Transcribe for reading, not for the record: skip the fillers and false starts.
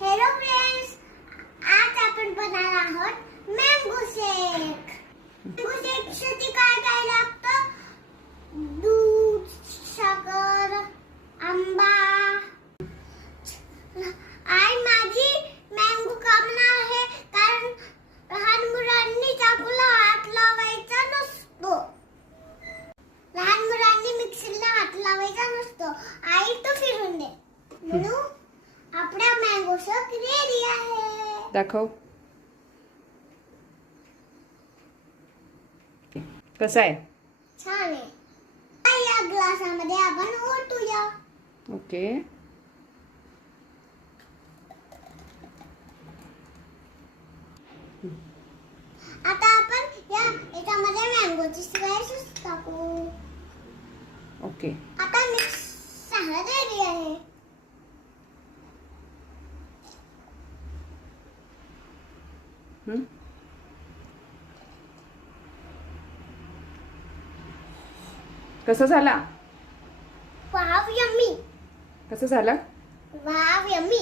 Hello friends, आज आपण बनवणार आहोत मँगो शेक. मँगो शेक साठी काय काय लागतं? दूध, साखर, आंबा. आई माझी मँगो कापणार आहे कारण लहान मुलांनी चाकूला हात लावायचा नसतो. लहान मुलांनी मिक्सरला हात लावायचा नसतो. आई तो फिरून दे. म्हणून आपला मँगो शेक रेडी आहे. दाखव कसा आहे. छान आहे. या ग्लासामध्ये आपण ओतूया. ओके. आता आपण याच्यामध्ये मँगोची स्लाइसेस टाकू. ओके. आता मिक्स सहा रेडी आहे. कसं झाला? Wow yummy. कसं झालं? Wow yummy.